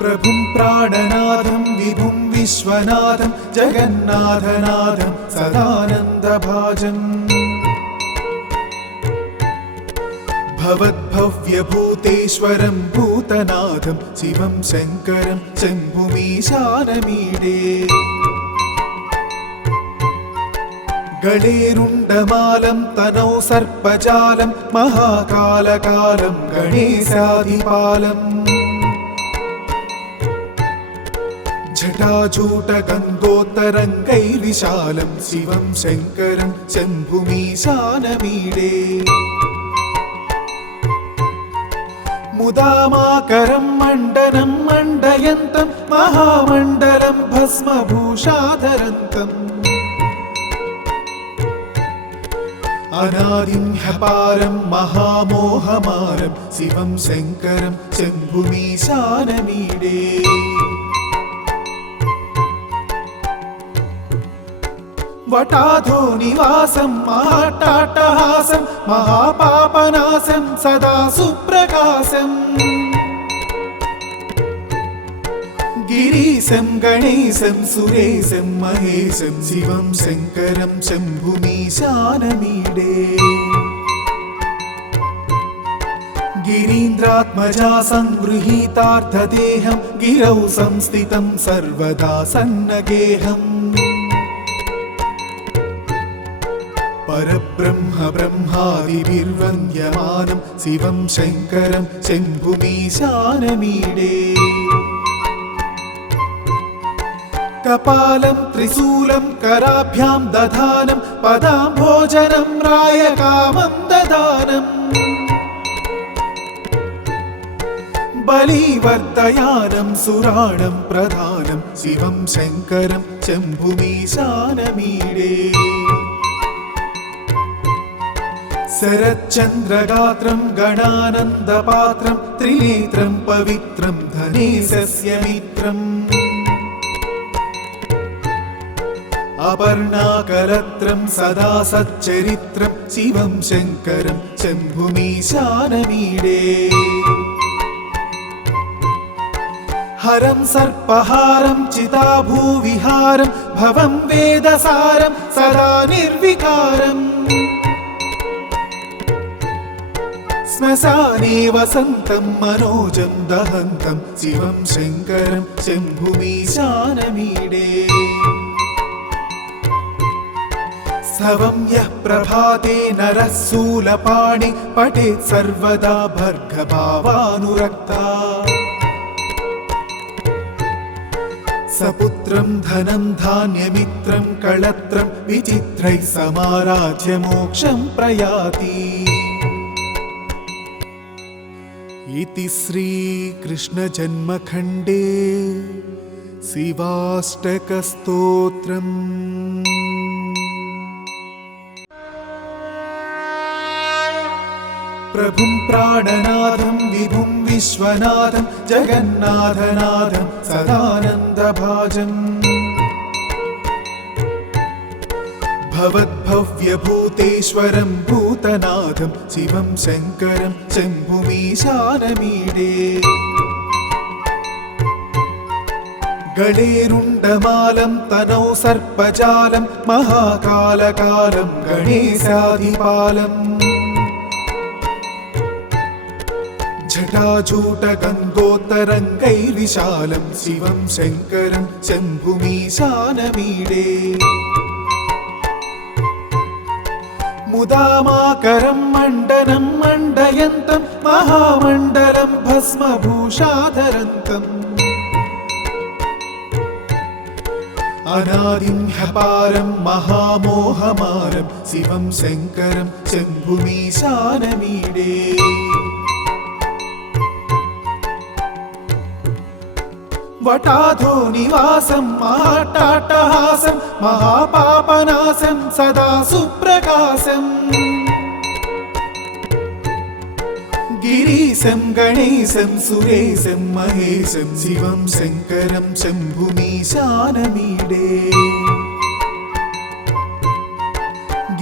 प्रभुं प्राणनाथं विभुं विश्वनाथं जगन्नाथनाथं सदानन्दभाजम् भवद्भव्यभूतेश्वरं भूतनाथं शिवं शङ्करं शम्भुमीशानमीडे गणेरुण्डमालं तनौ सर्पजालं महाकालकालं गणेशाधिपालम् जटाजूटगङ्गोत्तरङ्गैर्विशालं शिवं शङ्करं शम्भुमीशानमीडे मुदामाकरं मण्डनं मण्डयन्तं महामण्डलं भस्मभूषाधरन्तम् अनादिं ह्यपारं महामोहमारं शिवं शङ्करं शम्भुमीशानमीडे वटाधो निवासं महाट्टाट्टहासं महापापनाशं सदा सुप्रकाशम् गिरीशं गणेशं सुरेशं महेशं शिवं शङ्करं शम्भुमीशानमीडे गिरीन्द्रात्मजा संगृहीतार्थदेहं गिरौ संस्थितं सर्वदा सन्नगेहम् परब्रह्म ब्रह्मादिभिर्वन्द्यमानं शिवं शङ्करं शम्भुमीशानमीडे कपालं त्रिशूलं कराभ्यां दधानं पदाम्भोजनं रायकामं ददानम् बलिवर्धयानं सुराणं प्रधानं शिवं शङ्करं शम्भुमीशानमीडे शरच्चन्द्रगात्रं गणानन्दपात्रं त्रिनेत्रं पवित्रं धनेशस्य मित्रम् अपर्णाकलत्रं सदा सच्चरित्रं शिवं शङ्करं शम्भुमीशानमीडे हरं सर्पहारं चिताभूविहारं भवं वेदसारं सदा निर्विकारम् श्मशाने वसन्तं मनोजं दहन्तं शिवं शङ्करं शम्भुमीशानमीडे स्तवं यः प्रभाते नरः शूलपाणि पठेत् सर्वदा भर्गभावानुरक्ता सपुत्रं धनं धान्यमित्रं कळत्रं विचित्रैः समाराध्य मोक्षं प्रयाति। इति श्रीकृष्णजन्मखण्डे शिवाष्टकस्तोत्रम्। प्रभुं प्राणनाथं विभुं विश्वनाथं जगन्नाथनाथं सदानन्दभाजम् भवद्भव्यभूतेश्वरं भूतनाथं शिवं शङ्करं शम्भुमीशानमीडे गणेरुण्डमालं तनौ सर्पजालं महाकालकालं गणेशाधिपालम् जटाजूटगङ्गोत्तरङ्गैर्विशालं शिवं शङ्करं शम्भुमीशानमीडे मुदामाकरं मण्डनं मण्डयन्तं महामण्डलं भस्मभूषाधरन्तम् अनादिं ह्यपारं महामोहमारं शिवं शङ्करं शम्भुमीशानमीडे वटाधो निवासं महाट्टाट्टहासं महापापनाशं सदा सुप्रकाशम् गिरीशं गणेशं सुरेशं महेशं शिवं शङ्करं शम्भुमीशानमीडे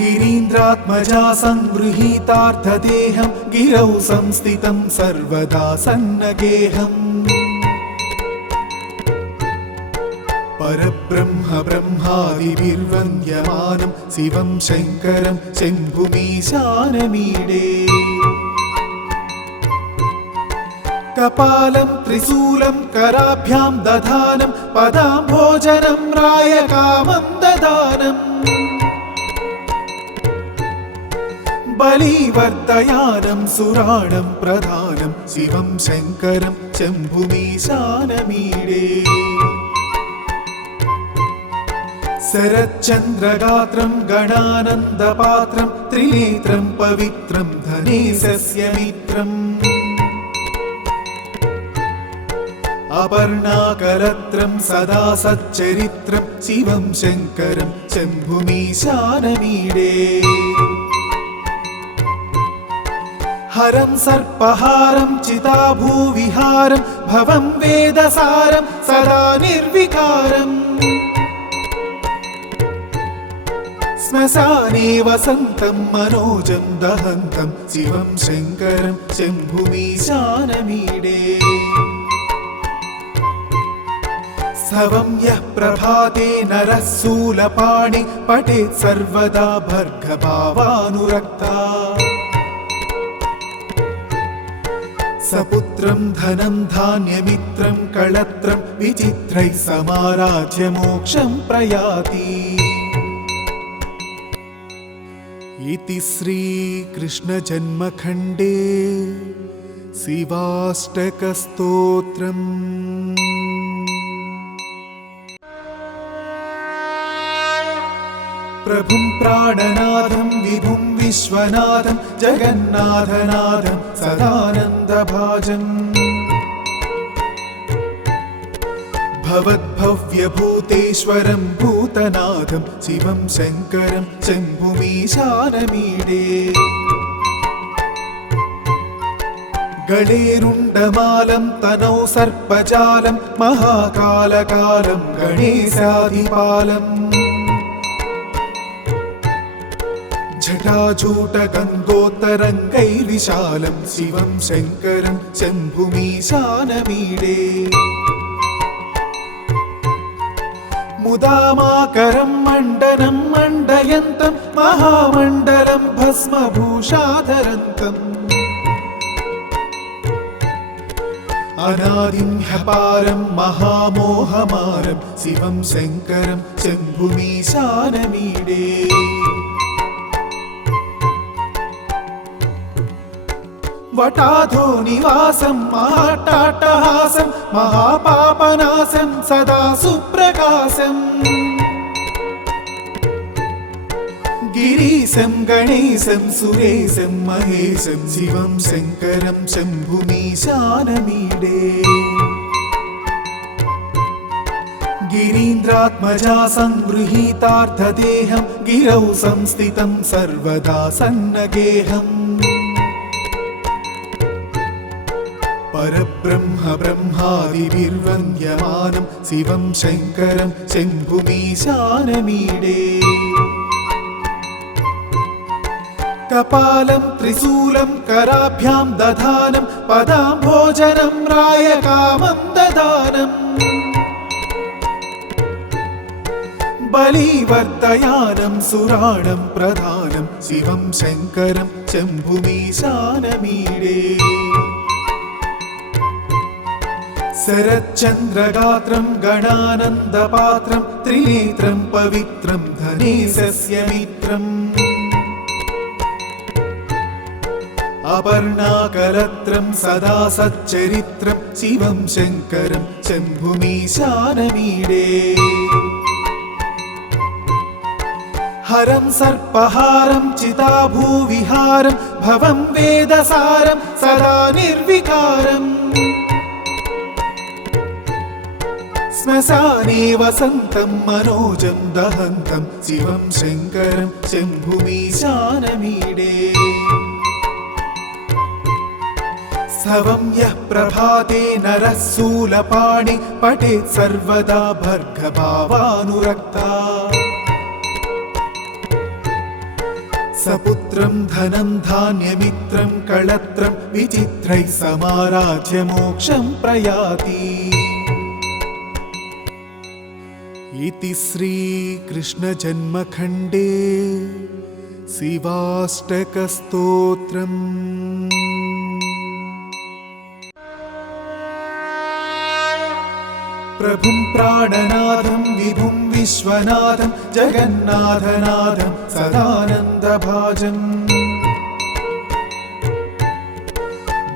गिरीन्द्रात्मजा संगृहीतार्थदेहं गिरौ संस्थितं सर्वदा सन्नगेहम् परब्रह्म ब्रह्मादिभिर्वन्द्यमानं शिवं शङ्करं शम्भुमीशानमीडे कपालं त्रिशूलं कराभ्यां दधानं पदाम्भोजनं रायकामं ददानम् बलिवर्धयानं सुराणं प्रधानं शिवं शङ्करं शम्भुमीशानमीडे शरच्चन्द्रगात्रं गणानन्दपात्रं त्रिनेत्रं पवित्रं धनेशस्य मित्रम् अपर्णाकलत्रं सदा सच्चरित्रं शिवं शङ्करं शम्भुमीशानमीडे हरं सर्पहारं चिताभूविहारं भवं वेदसारं सदा निर्विकारम् श्मशाने वसन्तं मनोजं दहन्तं शिवं शङ्करं शम्भुमीशानमीडे स्तवं यः प्रभाते नरः शूलपाणि पठेत् सर्वदा भर्गभावानुरक्ता सपुत्रं धनं धान्यमित्रं कळत्रं विचित्रैः समाराज्य मोक्षं प्रयाति इति श्रीकृष्णजन्मखण्डे शिवाष्टकस्तोत्रम् प्रभुं प्राणनाथं विभुं विश्वनाथं जगन्नाथनाथं सदानन्दभाजम् भवद्भव्यभूतेश्वरं भूतनाथं शिवं शङ्करं शम्भुमीशानमीडे गणेरुण्डमालं तनौ सर्पजालं महाकालकालं गणेशाधिपालम् जटाजूटगन्धोत्तरङ्गैर्विशालं शिवं शङ्करं शम्भुमीशानमीडे मुदामाकरं मण्डनं मण्डयन्तं महामण्डलं भस्मभूषाधरन्तम् अनादिं ह्यपारं महामोहमारं शिवं शङ्करं शम्भुमीशानमीडे वटाधो निवासं महाट्टाट्टहासं महापापनाशं सदा सुप्रकाशम् गिरीशं गणेशं सुरेशं महेशं शिवं शङ्करं शम्भुमीशानमीडे गिरीन्द्रात्मजा संगृहीतार्थदेहं गिरौ संस्थितं सर्वदा सन्नगेहम् परब्रह्म ब्रह्मादिभिर्वन्द्यमानं शिवं शङ्करं शम्भुमीशानमीडे कपालं त्रिशूलं कराभ्यां दधानं पदाम्भोजनं रायकामं ददानम् बलिवर्धयानं सुराणं प्रधानं शिवं शङ्करं शम्भुमीशानमीडे शरच्चन्द्रगात्रं गणानन्दपात्रं त्रिनेत्रं पवित्रं धनेशस्य मित्रम् अपर्णाकलत्रं सदा सच्चरित्रं शिवं शङ्करं शम्भुमीशानमीडे हरं सर्पहारं चिताभूविहारं भवं वेदसारं सदा निर्विकारम् श्मशाने वसन्तं मनोजं दहन्तं शिवं शङ्करं शम्भुमीशानमीडे स्तवं यः प्रभाते नरः शूलपाणि पठेत् सर्वदा भर्गभावानुरक्ता सपुत्रं धनं धान्यमित्रं कळत्रं विचित्रैः समाराज्य मोक्षं प्रयाति इति श्रीकृष्णजन्मखण्डे शिवाष्टकस्तोत्रम्। प्रभुं प्राणनाथं विभुं विश्वनाथं जगन्नाथनाथं सदानन्दभाजम्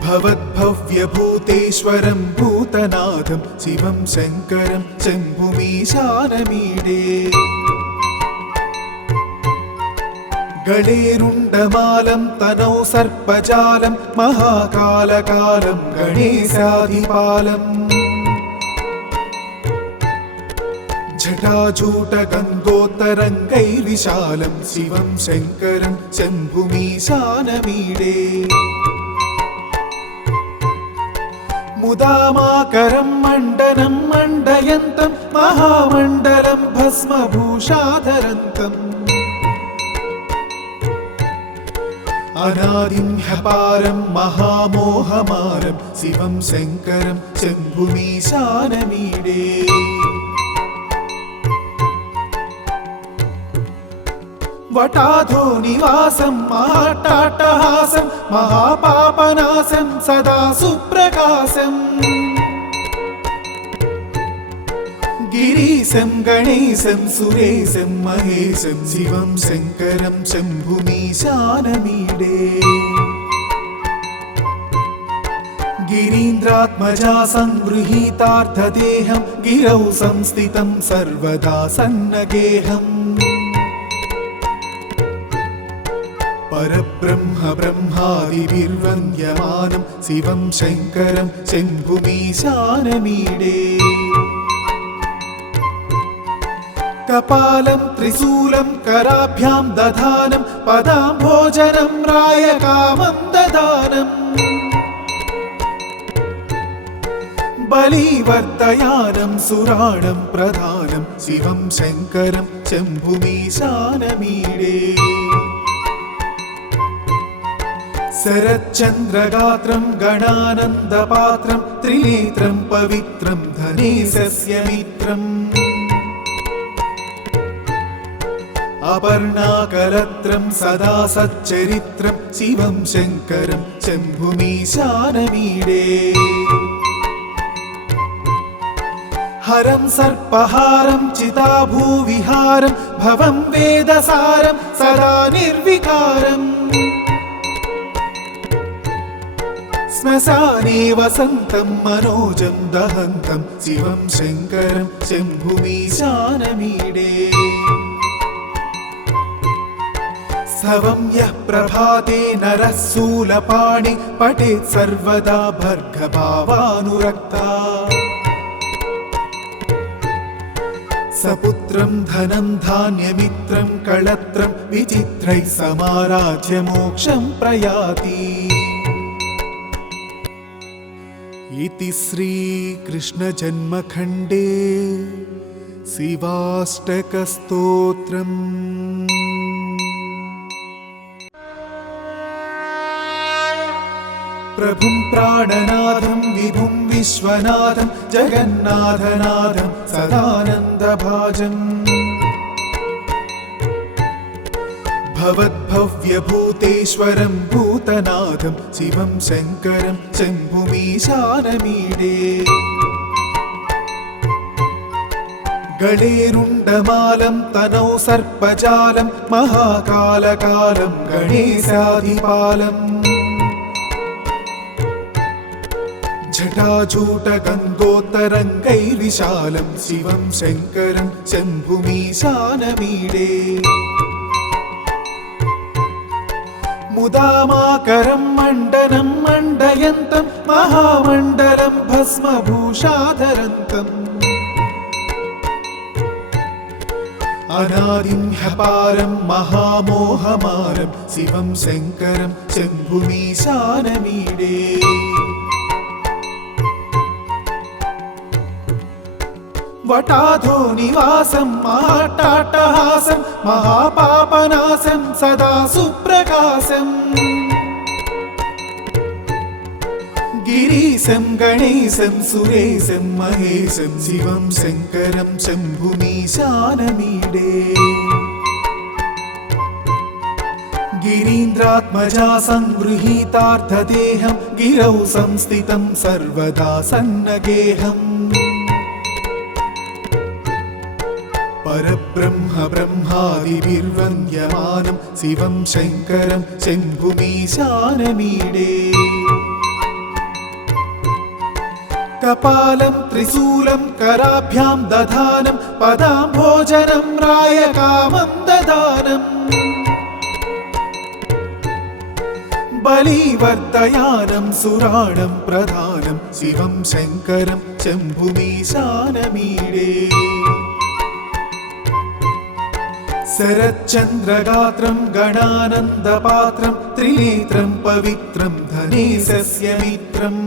भवद्भव्यभूतेश्वरं भूतनाथं शिवं शङ्करं शम्भुमीशानमीडे गणेरुण्डमालं तनौ सर्पजालं महाकालकालं गणेशाधिपालम् जटाजूटगङ्गोत्तरङ्गैर्विशालं शिवं शङ्करं शम्भुमीशानमीडे मुदामाकरं मण्डनं मण्डयन्तं महामण्डलं भस्मभूषाधरन्तम् अनादिं ह्यपारं महामोहमारं शिवं शङ्करं शम्भुमीशानमीडे वटाधो निवासं महाट्टाट्टहासं महापापनाशं सदा सुप्रकाशम् गिरीशं गणेशं सुरेशं महेशं शिवं शङ्करं शम्भुमीशानमीडे गिरीन्द्रात्मजा संगृहीतार्थदेहं गिरौ संस्थितं सर्वदा सन्नगेहम् परब्रह्म ब्रह्मादिभिर्वन्द्यमानं शिवं शङ्करं शम्भुमीशानमीडे कपालं त्रिशूलं कराभ्यां दधानं पदाम्भोजनं रायकामं ददानम् बलिवर्तयानं सुराणं प्रधानं शिवं शङ्करं शम्भुमीशानमीडे शरच्चन्द्रगात्रं गणानन्दपात्रं त्रिनेत्रं पवित्रं धनेशस्य मित्रम् अपर्णाकलत्रं सदा सच्चरित्रं शिवं शङ्करं शम्भुमीशानमीडे हरं सर्पहारं चिताभूविहारं भवं वेदसारं सदा निर्विकारम् श्मशाने वसन्तं मनोजं दहन्तं शिवं शङ्करं शम्भुमीशानमीडे स्तवं यः प्रभाते नरः शूलपाणि पठेत् सर्वदा भर्गभावानुरक्ता सपुत्रं धनं धान्यमित्रं कळत्रं विचित्रैः समाराज्य मोक्षं प्रयाति। इति श्रीकृष्णजन्मखण्डे शिवाष्टकस्तोत्रम्। प्रभुं प्राणनाथं विभुं विश्वनाथं जगन्नाथनाथं सदानन्दभाजम् भवद्भव्यभूतेश्वरं भूतनाथं शिवं शङ्करं शम्भुमीशानमीडे गणेरुण्डमालं तनौ सर्पजालं महाकालकालं गणेशाधिपालम् जटाजूटगङ्गोत्तरङ्गैर्विशालं शिवं शङ्करं शम्भुमीशानमीडे मुदामाकरं मण्डनं मण्डयन्तं महामण्डलं भस्मभूषाधरन्तम् अनादिं ह्यपारं महामोहमारं शिवं शङ्करं शम्भुमीशानमीडे वटाधो निवासं महाट्टाट्टहासं महापापनाशं सदा सुप्रकाशम् गिरीशं गणेशं सुरेशं महेशं शिवं शङ्करं शम्भुमीशानमीडे गिरीन्द्रात्मजा संगृहीतार्थदेहं गिरौ संस्थितं सर्वदा सन्नगेहम् परब्रह्म ब्रह्मादिभिर्वन्द्यमानं शिवं शङ्करं शम्भुमीशानमीडे कपालं त्रिशूलं कराभ्यां दधानं पदाम्भोजनं रायकामं ददानम् बलिवर्धयानं सुराणं प्रधानं शिवं शङ्करं शम्भुमीशानमीडे शरच्चन्द्रगात्रं गणानन्दपात्रं त्रिनेत्रं पवित्रं धनेशस्य मित्रम्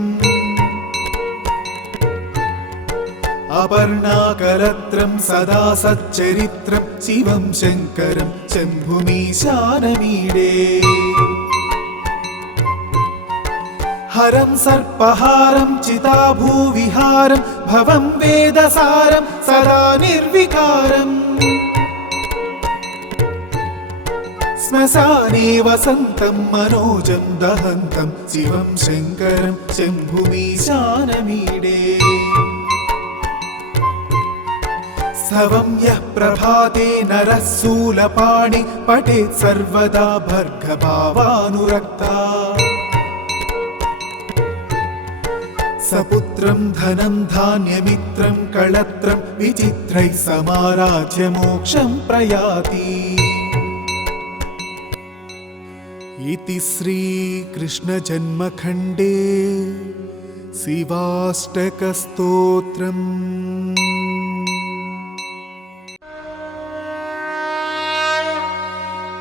अपर्णाकलत्रं सदा सच्चरित्रं शिवं शङ्करं शम्भुमीशानमीडे हरं सर्पहारं चिताभूविहारं भवं वेदसारं सदा निर्विकारम् श्मशाने वसन्तं मनोजं दहन्तं शिवं शङ्करं शम्भुमीशानमीडे स्तवं यः प्रभाते नरः शूलपाणि पठेत् सर्वदा भर्गभावानुरक्ता सपुत्रं धनं धान्यमित्रं कळत्रं विचित्रैः समाराध्य मोक्षं प्रयाति इति श्रीकृष्णजन्मखण्डे शिवाष्टकस्तोत्रम्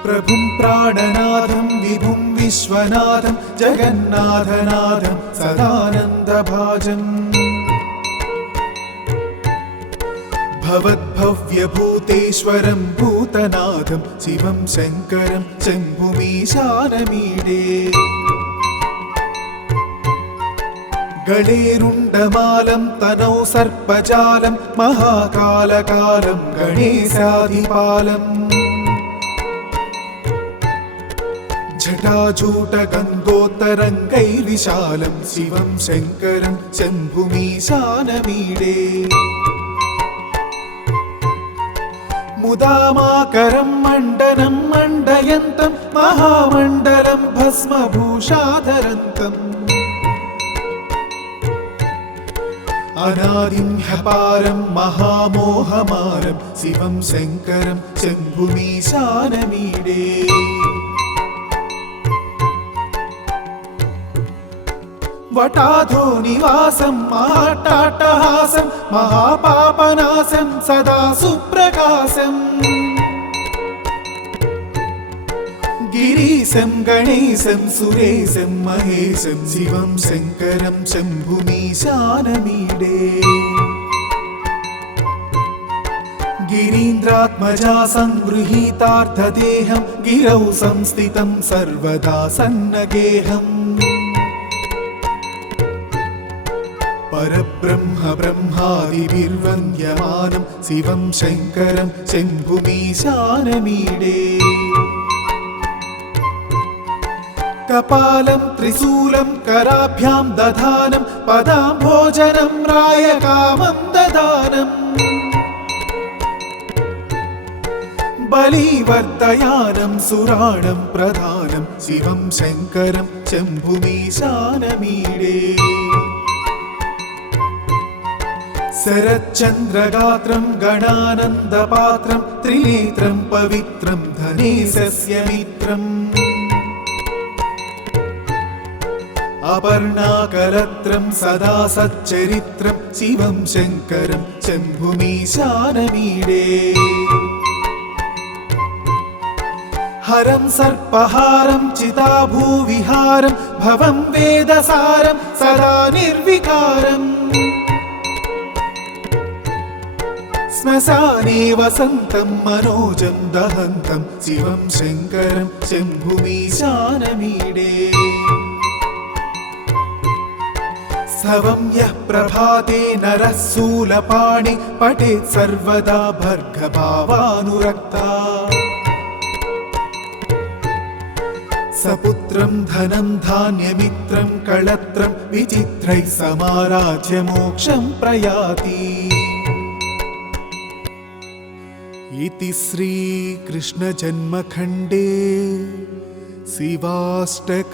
प्रभुं प्राणनाथं विभुं विश्वनाथं जगन्नाथनाथं सदानन्दभाजम् भवद्भव्यभूतेश्वरं भूतनाथं शिवं शङ्करं शम्भुमीशानमीडे गणेरुण्डमालं तनौ सर्पजालं महाकालकालं गणेशाधिपालम् जटाजूटगन्धोत्तरङ्गैर्विशालं शिवं शङ्करं शम्भुमीशानमीडे मुदामाकरं मण्डनं मण्डयन्तं महामण्डलं भस्मभूषाधरन्तम् अनादिं ह्यपारं महामोहमारं शिवं शङ्करं शम्भुमीशानमीडे वटाधो निवासं महाट्टाट्टहासं महापापनाशं सदा सुप्रकाशम् गिरीशं गणेशं सुरेशं महेशं शिवं शङ्करं शम्भुमीशानमीडे गिरीन्द्रात्मजा संगृहीतार्थदेहं गिरौ संस्थितं सर्वदा सन्नगेहम् परब्रह्म ब्रह्मादिभिर्वन्द्यमानं शिवं शङ्करं शम्भुमीशानमीडे कपालं त्रिशूलं कराभ्यां दधानं पदाम्भोजनं रायकामं ददानम् बलिवर्धयानं सुराणं प्रधानं शिवं शङ्करं शम्भुमीशानमीडे शरच्चन्द्रगात्रं गणानन्दपात्रं त्रिनेत्रं पवित्रं धनेशस्य मित्रम् अपर्णाकलत्रं सदा सच्चरित्रं शिवं शङ्करं शम्भुमीशानमीडे हरं सर्पहारं चिताभूविहारं भवं वेदसारं सदा निर्विकारम् श्मशाने वसन्तं मनोजं दहन्तं शिवं शङ्करं शम्भुमीशानमीडे स्तवं यः प्रभाते नरः शूलपाणि पठेत् सर्वदा भर्गभावानुरक्ता सपुत्रं धनं धान्यमित्रं कळत्रं विचित्रैः समाराज्य मोक्षं प्रयाति। इति श्रीकृष्णजन्मखण्डे शिवाष्टकस्तोत्रम्।